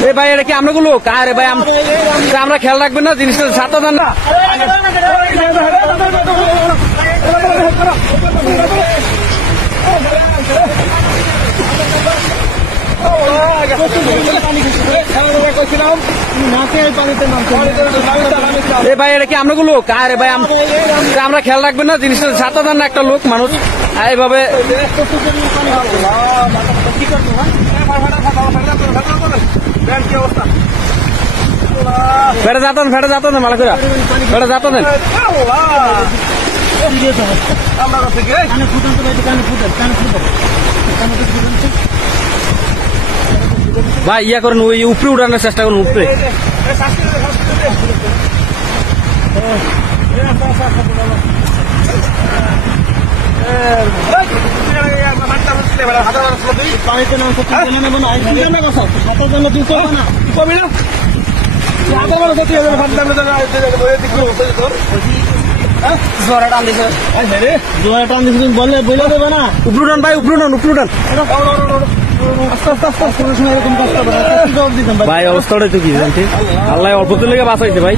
এ ভাই এটা কি আমরা গুলো আরে ভাই আমরা খেয়াল রাখবেন না জিনিসটা ছাতা দেন না। এ ভাই এটা কি আমরা গুলো আরে ভাই আমরা খেয়াল রাখবেন না জিনিসটা ছাতা দেন না একটা লোক মানুষ এইভাবে ফেটে যাতো না মালা করে ফেটে যাতো না ভাই ইয়া করেন ওই উপরে উঠানোর চেষ্টা করুন উপরে। বললে বলে দেবে না উপরে উঠান ভাই উপরে উঠান ভাই অবস্থাটা তো কি জানতে আল্লাহ অল্প লেগে বাঁচাইছে ভাই।